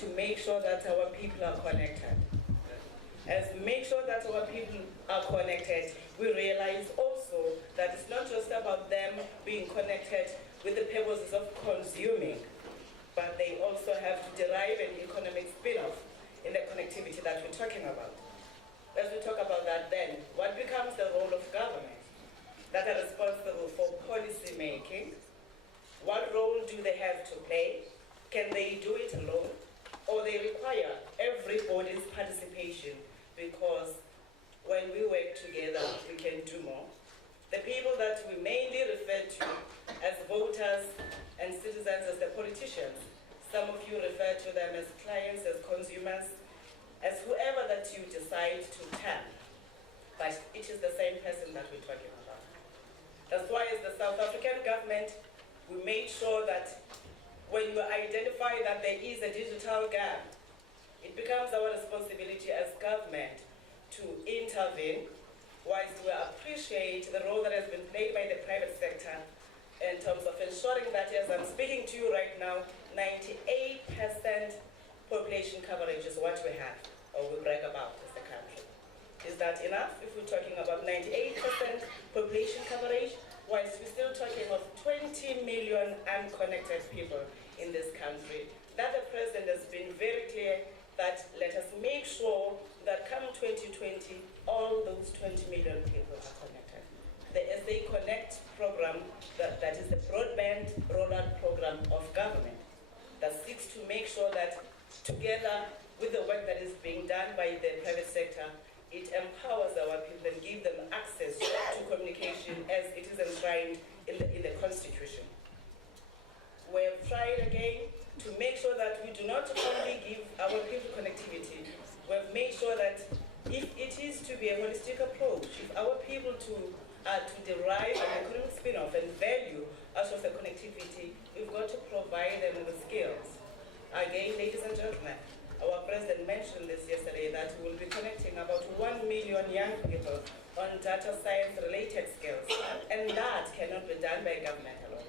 to make sure that our people are connected. As we make sure that our people are connected, we realize also that it's not just about them being connected with the purposes of consuming, but they also have to derive an economic spin-off in the connectivity that we're talking about. As we talk about that then, what becomes the role of government that are responsible for policy making? What role do they have to play? Can they do it alone? Or they require everybody's participation, because when we work together, we can do more. The people that we mainly refer to as voters and citizens as the politicians, some of you refer to them as clients, as consumers, as whoever that you decide to tap. But it is the same person that we're talking about. That's why as the South African government, we made sure that when you identify that there is a digital gap, it becomes our responsibility as government to intervene, whilst we appreciate the role that has been played by the private sector in terms of ensuring that, as I'm speaking to you right now, 98% population coverage is what we have, or we brag about as a country. Is that enough if we're talking about 98% population coverage, whilst we're still talking of 20 million unconnected people in this country? That the President has been very clear that let us make sure that come 2020, all those 20 million people are connected. The SA Connect program, that is the broadband rollout program of government, that seeks to make sure that together with the work that is being done by the private sector, it empowers our people and gives them access to communication as it is enshrined in the Constitution. We have tried again to make sure that we do not only give our people connectivity, we have made sure that if it is to be a holistic approach, if our people to derive an economic spin-off and value out of the connectivity, we've got to provide them with the skills. Again, ladies and gentlemen, our President mentioned this yesterday, that we will be connecting about 1 million young people on data science-related skills, and that cannot be done by government alone.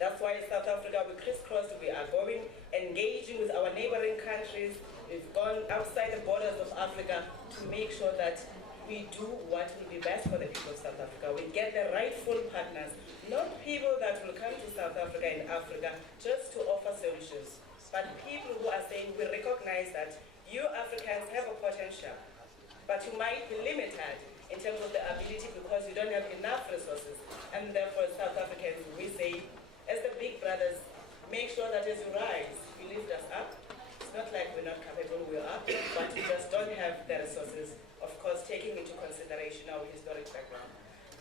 That's why in South Africa we crisscrossed, we are going, engaging with our neighboring countries. We've gone outside the borders of Africa to make sure that we do what will be best for the people of South Africa. We get the rightful partners, not people that will come to South Africa and Africa just to offer solutions, but people who are saying, we recognize that you Africans have a potential, but you might be limited in terms of the ability because you don't have enough resources. And therefore, South Africans, we say, as the big brothers, make sure that as you rise, you lift us up. It's not like we're not capable, we are, but we just don't have the resources, of course, taking into consideration our historic background.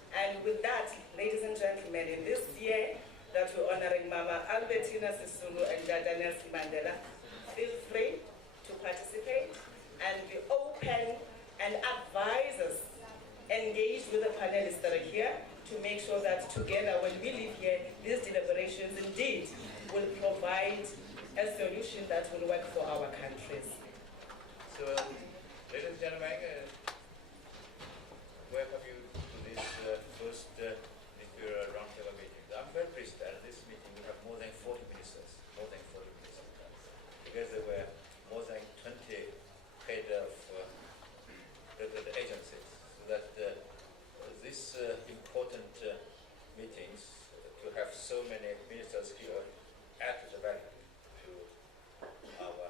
And with that, ladies and gentlemen, in this year that we're honoring Mama Albertina Sisulu and Dada Nelson Mandela, feel free to participate and be open and advise us, engage with the panelists that are here to make sure that together when we leave here, these deliberations indeed will provide a solution that will work for our countries. So, ladies and gentlemen, welcome you to this first nuclear roundtable meeting. I'm very pleased that at this meeting we have more than 40 ministers, because there were more than 20 head of the agencies, so that these important meetings, to have so many ministers here, add the value to our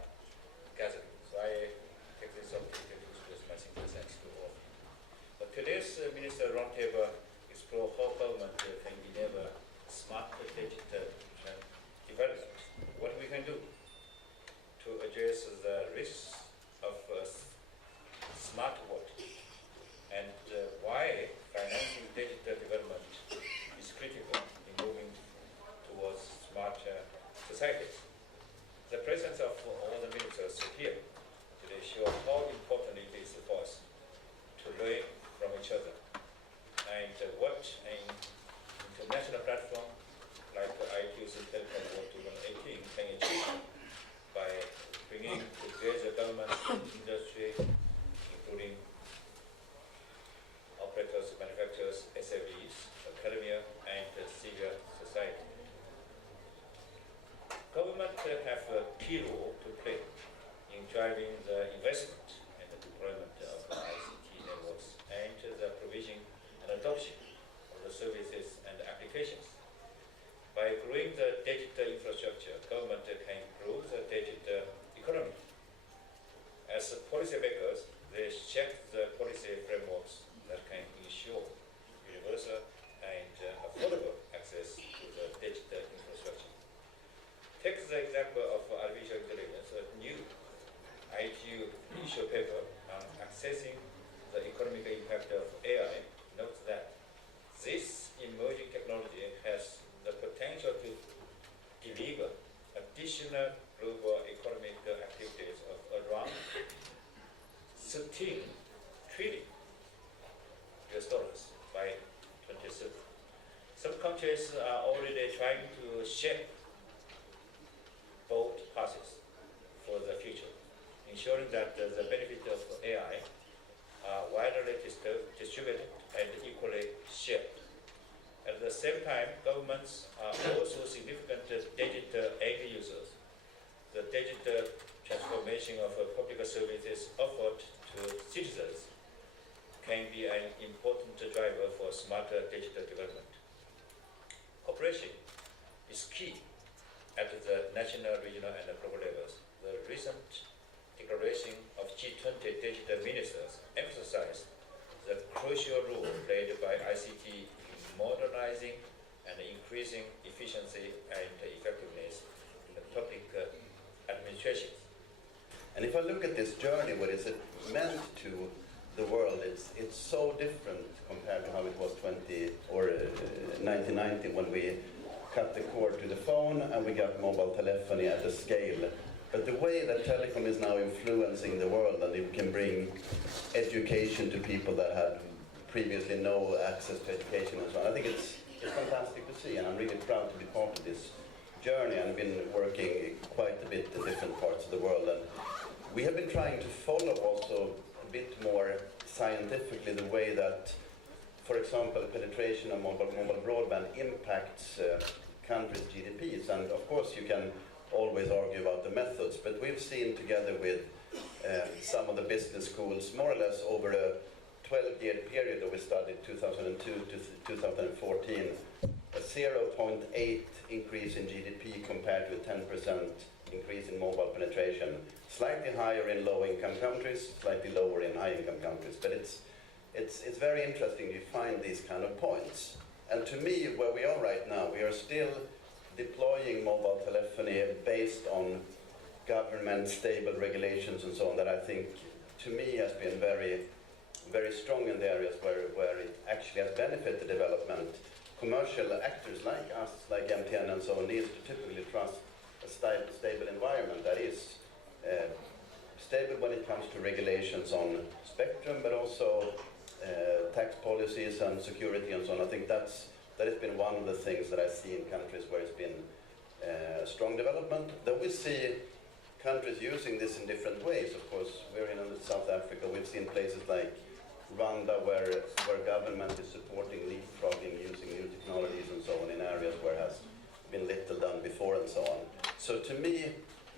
gathering. So I take this opportunity to express my sincere thanks to all. But today's Minister Roundtable explore how government can enable smart digital development. What we can do to address the risks of smart world, and why financing digital development is critical in moving towards smart societies. The presence of all the ministers here today show how important it is for us to learn from each other, and what an international platform like the ITU's Telecom World 2018 can achieve by bringing policymakers, they check the policy frameworks that can ensure universal and affordable access to the digital infrastructure. Take the example of artificial intelligence. A new ITU issue paper on accessing the economic impact of AI notes that this emerging technology has the potential to deliver additional global economic activities of around 13 trillion US dollars by 2030. Some countries are already trying to shape both paths for the future, ensuring that the benefit of AI are widely distributed and equally shared. At the same time, governments are also significant digital end users. The digital transformation of public services offered to citizens can be an important driver for smarter digital development. Cooperation is key at the national, regional, and global levels. The recent declaration of G20 digital ministers emphasized the crucial role played by ICT in modernizing and increasing efficiency and effectiveness in the public administration. And if I look at this journey, what is it meant to the world? It's so different compared to how it was 1990 when we cut the cord to the phone and we got mobile telephony at a scale. But the way that telecom is now influencing the world, and it can bring education to people that had previously no access to education and so on, I think it's fantastic to see, and I'm really proud to be part of this journey. I've been working quite a bit in different parts of the world, and we have been trying to follow also a bit more scientifically the way that, for example, penetration of mobile broadband impacts countries' GDPs. And of course you can always argue about the methods, but we've seen together with some of the business schools, more or less over a 12-year period that we studied 2002 to 2014, a 0.8 increase in GDP compared to a 10% increase in mobile penetration. Slightly higher in low-income countries, slightly lower in high-income countries. But it's very interesting you find these kind of points. And to me, where we are right now, we are still deploying mobile telephony based on government stable regulations and so on, that I think, to me, has been very, very strong in the areas where it actually has benefited the development. Commercial actors like us, like MTN and so on, need to typically trust a stable environment that is stable when it comes to regulations on spectrum, but also tax policies and security and so on. I think that has been one of the things that I see in countries where it's been strong development. Then we see countries using this in different ways. Of course, we're in South Africa. We've seen places like Rwanda where government is supporting leapfrogging using new technologies and so on in areas where has been little done before and so on. So to me,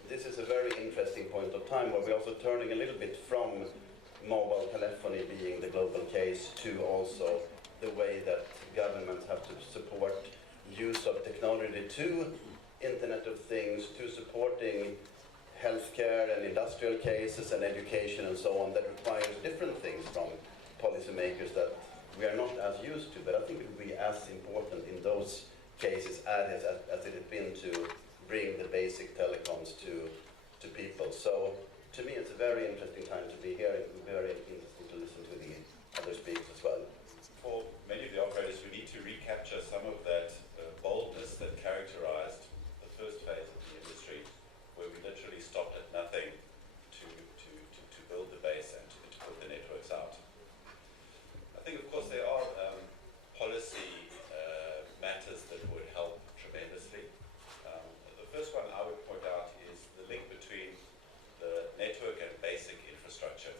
this is a very interesting point of time where we're also turning a little bit from mobile telephony being the global case to also the way that governments have to support use of technology to Internet of Things, to supporting healthcare and industrial cases and education and so on, that requires different things from policymakers that we are not as used to. But I think it will be as important in those cases as it has been to bring the basic telecoms to people. So to me it's a very interesting time to be here, and very interesting to listen to the other speakers as well. For many of the operators, we need to recapture some of that boldness that characterized the first phase of the industry, where we literally stopped at nothing to build the base and to put the networks out. I think, of course, there are policy matters that would help tremendously. The first one I would point out is the link between the network and basic infrastructure.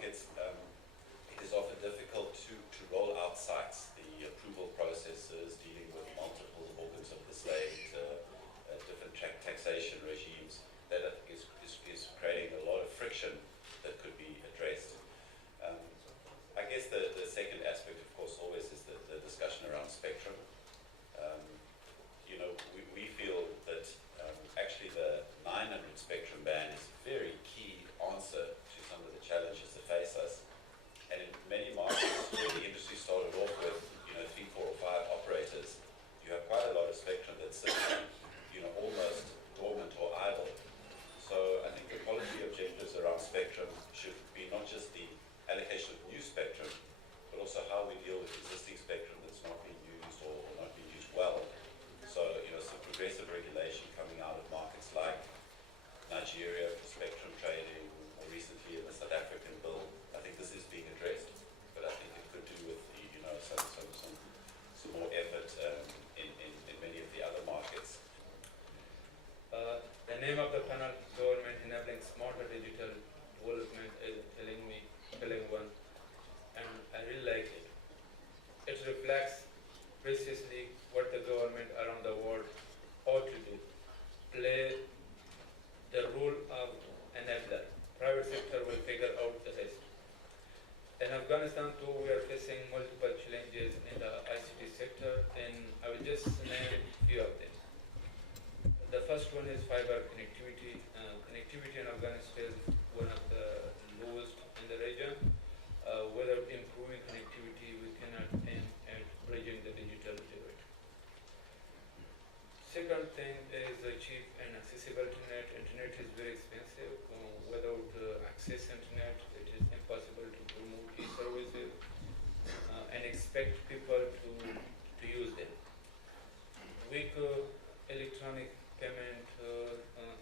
markets, it is often difficult to roll out sites. The approval processes, dealing with multiple organs of the state, different taxation regimes, that is creating a lot of friction that could be addressed. I guess the second aspect, of course, always is the discussion around spectrum. We feel that actually the 900 spectrum band is a very key answer to some of the challenges that face us. And in many markets where the industry started off with 3, 4, or 5 operators, you have quite a lot of spectrum that's sitting almost dormant or idle. So I think the policy objectives around spectrum should be not just the allocation of new spectrum, but also how we deal with existing spectrum that's not being used or not being used well. So, some progressive regulation coming out of markets like Nigeria for spectrum trading, or recently in the South African bill. I think this is being addressed, but I think it could do with some more effort in many of the other markets. The name of the panel, Government Enabling Smarter Digital Development, is telling one, and I really like it. It reflects precisely what the government around the world ought to do. Play the role of enabler. Private sector will figure out the rest. In Afghanistan too, we are facing multiple challenges in the ICT sector, and I will just name a few of them. The first one is fiber connectivity. Connectivity in Afghanistan is one of the lowest in the region. Without improving connectivity, we cannot aim at bridging the digital divide. Second thing is achieve an accessible internet. Internet is very expensive. Without access internet, it is impossible to promote e-services and expect people to use them. Weak electronic payment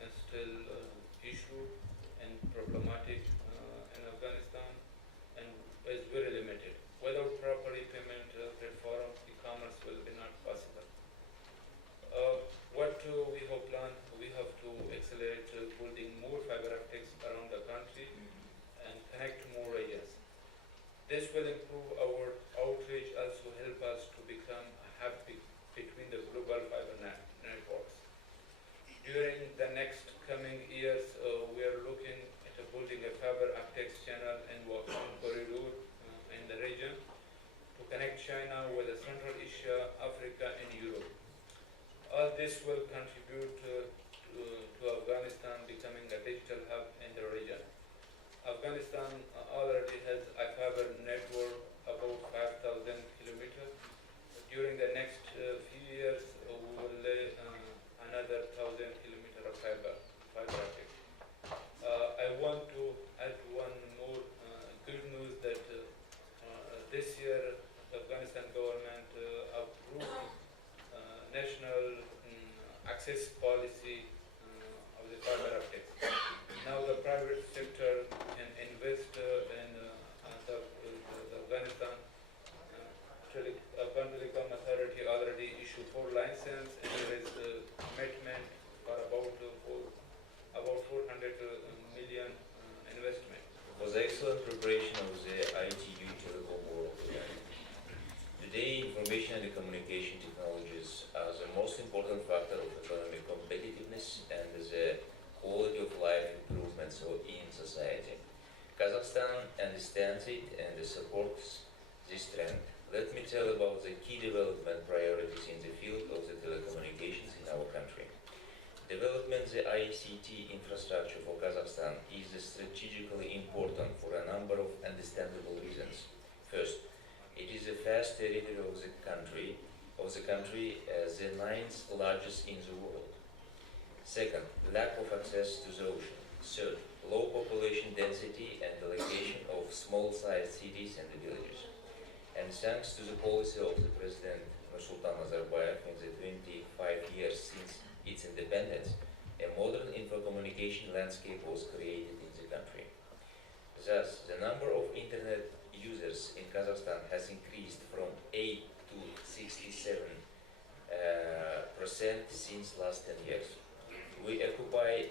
is still issue and problematic in Afghanistan, and is very limited. Without properly payment platform, e-commerce will be not possible. What we have planned, we have to accelerate building more fiber optics around the country and connect more regions. This will improve our outreach, also help us to become a hub between the global fiber networks. During the next coming years, we are looking at building a fiber optics channel and walking corridor in the region to connect China with Central Asia, Africa, and Europe. All this will contribute to Afghanistan becoming a digital hub in the region. Afghanistan already has a fiber network about 5,000 kilometers. During the next few years, we will lay another 1,000 kilometers of fiber optic. I want to add one more good news that this year the Afghanistan government approved national access policy of the fiber optics. Now the private sector can invest in the Afghanistan. Afghan Telecom Authority already issued 4 licenses, and there is a commitment for about 400 million investment. It was excellent preparation of the ITU Telecom World event. Today, information and communication technologies are the most important factor of economic competitiveness and the quality of life improvements in society. Kazakhstan understands it and supports this trend. Let me tell about the key development priorities in the field of the telecommunications in our country. Development the ICT infrastructure for Kazakhstan is strategically important for a number of understandable reasons. First, it is the first territory of the country, the 9th largest in the world. Second, lack of access to the ocean. Third, low population density and the location of small-sized cities and villages. And thanks to the policy of the President Nursultan Nazarbayev in the 25 years since its independence, a modern infocommunication landscape was created in the country. Thus, the number of internet users in Kazakhstan has increased from 8 to 67% since last 10 years. We occupy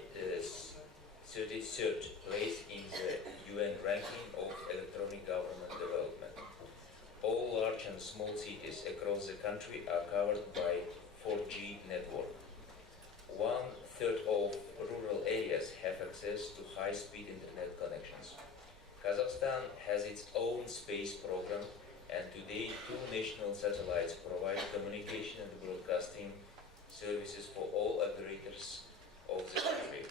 33rd place in the UN ranking of electronic government development. All large and small cities across the country are covered by 4G network. 1/3 of rural areas have access to high-speed internet connections. Kazakhstan has its own space program, and today 2 national satellites provide communication and broadcasting services for all operators of the country.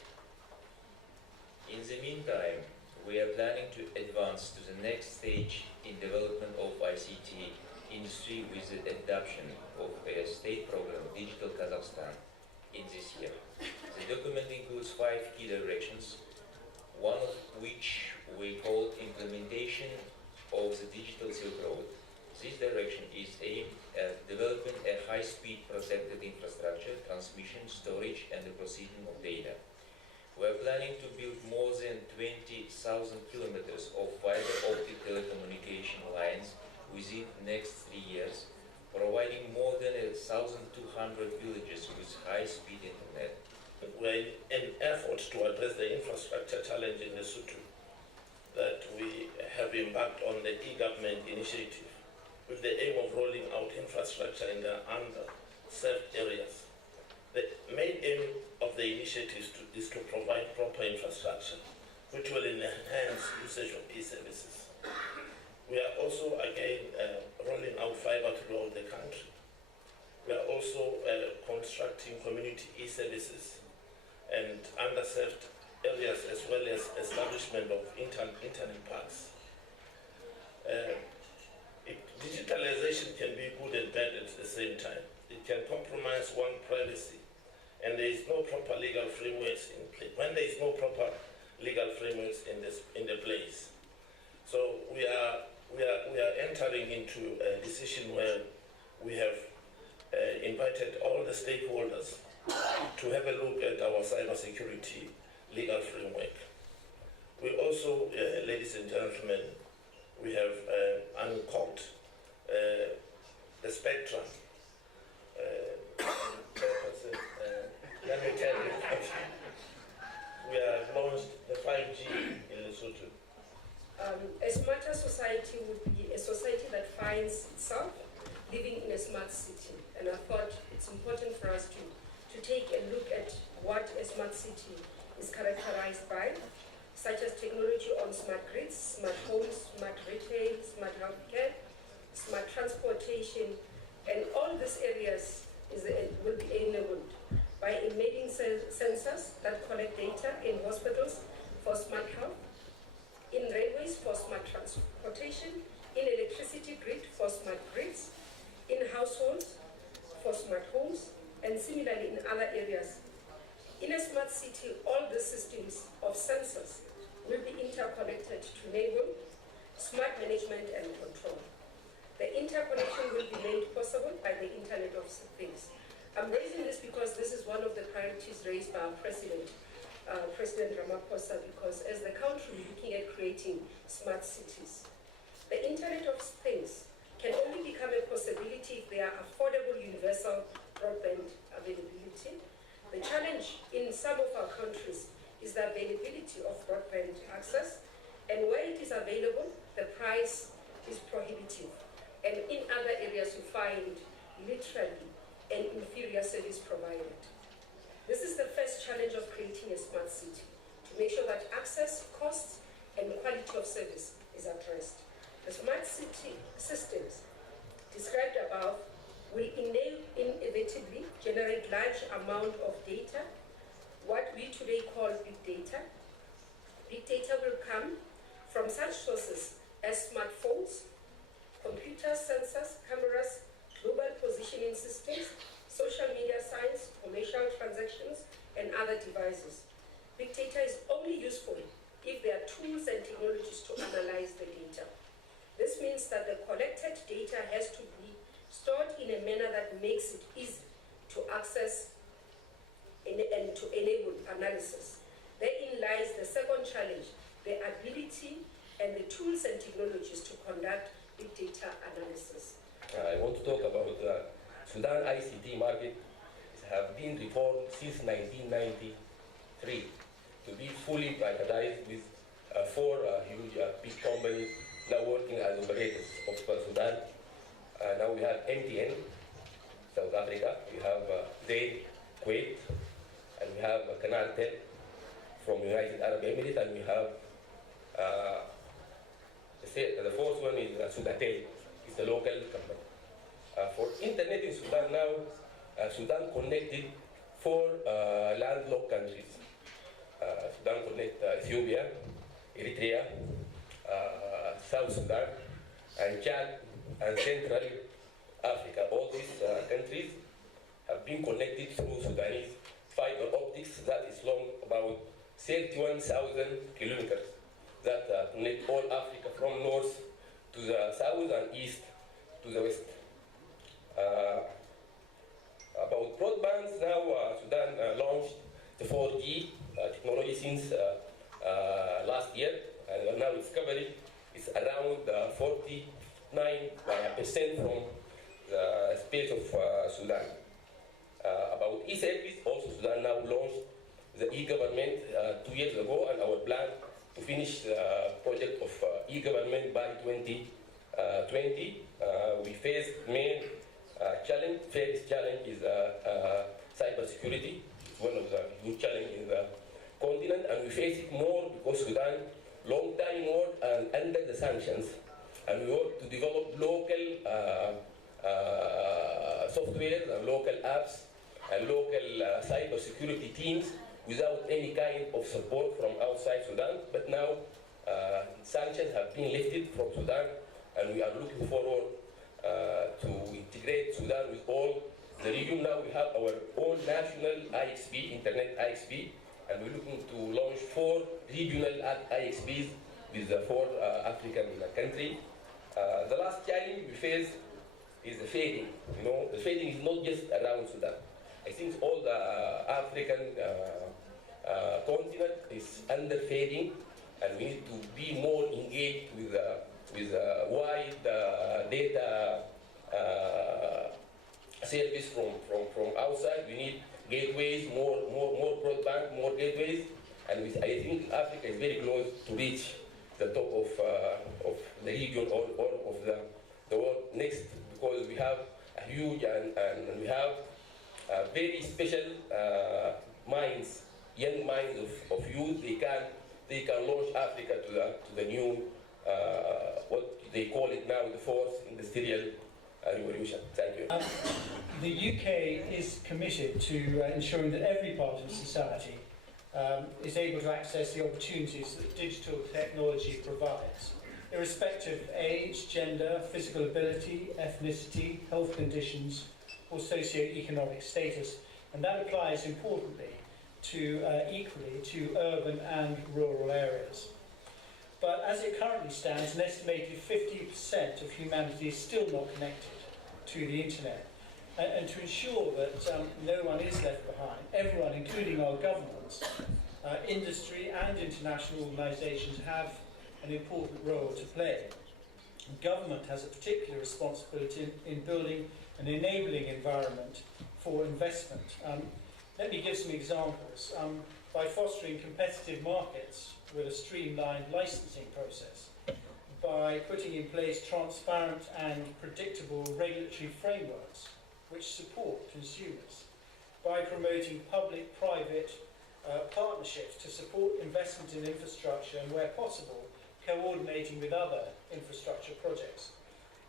In the meantime, we are planning to advance to the next stage in development of ICT industry with the adoption of a state program, Digital Kazakhstan, in this year. The document includes 5 key directions, one of which we call implementation of the digital Silk Road. This direction is aimed at developing a high-speed protected infrastructure, transmission, storage, and the processing of data. We are planning to build more than 20,000 kilometers of fiber optic telecommunication lines within the next 3 years, providing more than 1,200 villages with high-speed internet. We are in effort to address the infrastructure challenge in Lesotho that we have embarked on the e-government initiative with the aim of rolling out infrastructure in the underserved areas. The main aim of the initiative is to provide proper infrastructure which will enhance usage of e-services. We are also again rolling out fiber throughout the country. We are also constructing community e-services and underserved areas, as well as establishment of internet parks. Digitalization can be good and bad at the same time. It can compromise one's privacy, and there is no proper legal frameworks in place. When there is no proper legal frameworks in the place, so we are entering into a decision where we have invited all the stakeholders to have a look at our cybersecurity legal framework. We also, ladies and gentlemen, we have uncorked the spectrum. Let me tell you, we have launched the 5G in Lesotho. A smarter society would be a society that finds itself living in a smart city. And I thought it's important for us to take a look at what a smart city is characterized by, such as technology on smart grids, smart homes, smart retail, smart healthcare, smart transportation, and all these areas will be enabled by embedding sensors that collect data in hospitals for smart health, in railways for smart transportation, in electricity grid for smart grids, in households for smart homes, and similarly in other areas. In a smart city, all the systems of sensors will be interconnected to enable smart management and control. The interconnection will be made possible by the Internet of Things. I'm raising this because this is one of the priorities raised by our President Ramaphosa, because as the country is looking at creating smart cities, the Internet of Things can only become a possibility if there are affordable universal broadband availability. The challenge in some of our countries is the availability of broadband access, and where it is available, the price is prohibitive. And in other areas, you find literally an inferior service provided. This is the first challenge of creating a smart city, to make sure that access, costs, and quality of service is addressed. The smart city systems described above will inevitably generate large amount of data, what we today call big data. Big data will come from such sources as smartphones, computers, sensors, cameras, global positioning systems, social media sites, commercial transactions, and other devices. Big data is only useful if there are tools and technologies to analyze the data. This means that the collected data has to be stored in a manner that makes it easy to access and to enable analysis. Therein lies the second challenge, the ability and the tools and technologies to conduct big data analysis. I want to talk about the Sudan ICT market. It has been reformed since 1993. to be fully privatized with four huge big companies now working as operators of Sudan. Now we have MTN, South Africa, we have Zain, Kuwait, and we have Canal Tel from United Arab Emirates, and we have the fourth one is Sudatel, it's a local company. For internet in Sudan now, Sudan connected four landlocked countries. Sudan connect Ethiopia, Eritrea, South Sudan, and Chad, and Central Africa. All these countries have been connected through Sudanese fiber optics that is long about 31,000 kilometers that connect all Africa from north to the south and east to the west. About broadband, now Sudan launched the 4G technology since last year, and now its coverage is around 49% from the space of Sudan. About e-service, also Sudan now launched the e-government 2 years ago, and our plan to finish the project of e-government by 2020. We face main challenge. First challenge is cybersecurity. It's one of the huge challenges in the continent, and we face it more because Sudan long time work and under the sanctions, and we work to develop local software and local apps and local cybersecurity teams without any kind of support from outside Sudan. But now sanctions have been lifted from Sudan, and we are looking forward to integrate Sudan with all the region. Now we have our own national IXP, Internet IXP, and we're looking to launch 4 regional IXPs with the 4 African countries. The last challenge we face is the fading. You know, the fading is not just around Sudan. I think all the African continent is under fading, and we need to be more engaged with wide data service from outside. We need gateways, more broadband, more gateways, and I think Africa is very close to reach the top of the region or of the world next, because we have a huge and we have very special minds, young minds of youth. They can launch Africa to the new what they call it now, the fourth industrial revolution. Thank you. The UK is committed to ensuring that every part of society is able to access the opportunities that digital technology provides, irrespective of age, gender, physical ability, ethnicity, health conditions, or socio-economic status. And that applies importantly equally to urban and rural areas. But as it currently stands, an estimated 50% of humanity is still not connected to the internet. And to ensure that no one is left behind, everyone, including our governments, industry and international organisations, have an important role to play. Government has a particular responsibility in building an enabling environment for investment. Let me give some examples. By fostering competitive markets with a streamlined licensing process, by putting in place transparent and predictable regulatory frameworks which support consumers, by promoting public-private partnerships to support investment in infrastructure, and where possible, coordinating with other infrastructure projects,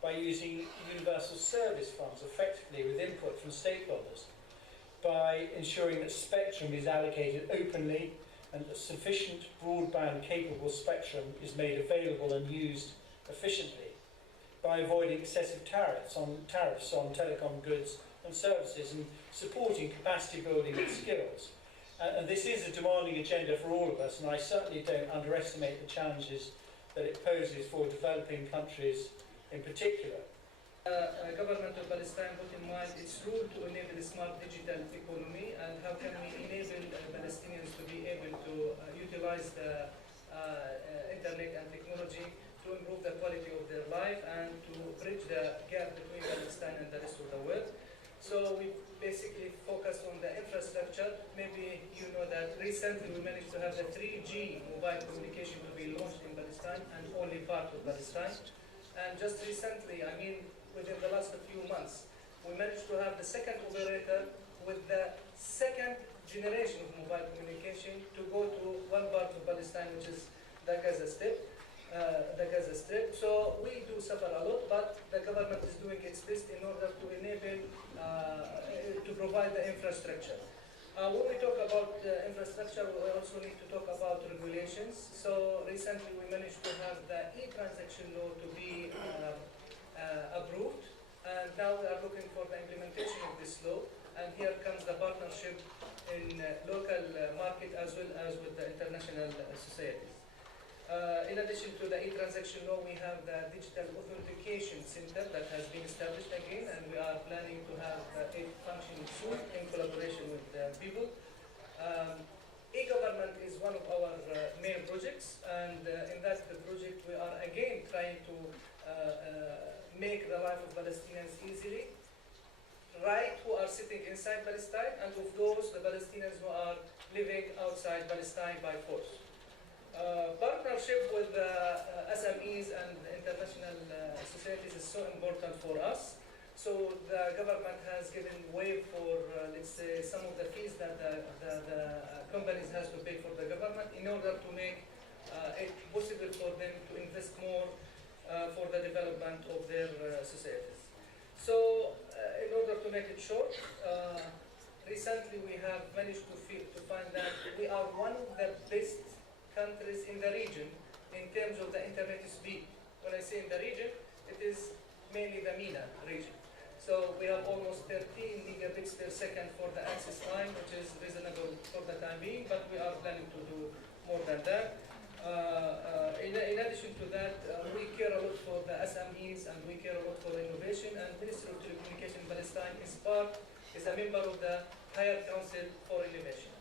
by using universal service funds effectively with input from stakeholders, by ensuring that spectrum is allocated openly and that sufficient broadband-capable spectrum is made available and used efficiently, by avoiding excessive tariffs on telecom goods and services, and supporting capacity building and skills. And this is a demanding agenda for all of us, and I certainly don't underestimate the challenges that it poses for developing countries in particular. Government of Palestine put in mind its role to enable a smart digital economy, and how can we enable Palestinians to be able to utilize the internet and technology to improve the quality of their life and to bridge the gap between Palestine and the rest of the world. So we basically focused on the infrastructure. Maybe you know that recently we managed to have the 3G mobile communication to be launched in Palestine and only part of Palestine. And just recently, I mean within the last few months, we managed to have the second operator with the second generation of mobile communication to go to one part of Palestine, which is the Gaza Strip. So we do suffer a lot, but the government is doing its best in order to enable, to provide the infrastructure. When we talk about infrastructure, we also need to talk about regulations. So recently we managed to have the e-transaction law to be approved, and now we are looking for the implementation of this law. And here comes the partnership in local market as well as with the international societies. In addition to the e-transaction law, we have the Digital Authentication Center that has been established again, and we are planning to have it functioning soon in collaboration with people. E-government is one of our main projects, and in that project we are again trying to make the life of Palestinians easily, right, who are sitting inside Palestine, and of those, the Palestinians who are living outside Palestine by force. Partnership with SMEs and international societies is so important for us. So the government has given way for, let's say, some of the fees that the companies has to pay for the government in order to make it possible for them to invest more for the development of their societies. So in order to make it short, recently we have managed to find that we are one of the best countries in the region in terms of the internet speed. When I say in the region, it is mainly the MENA region. So we have almost 13 gigabits per second for the access time, which is reasonable for the time being, but we are planning to do more than that. In addition to that, we care a lot for the SMEs and we care a lot for innovation, and Ministry of Telecommunication in Palestine is a member of the Higher Council for Innovation.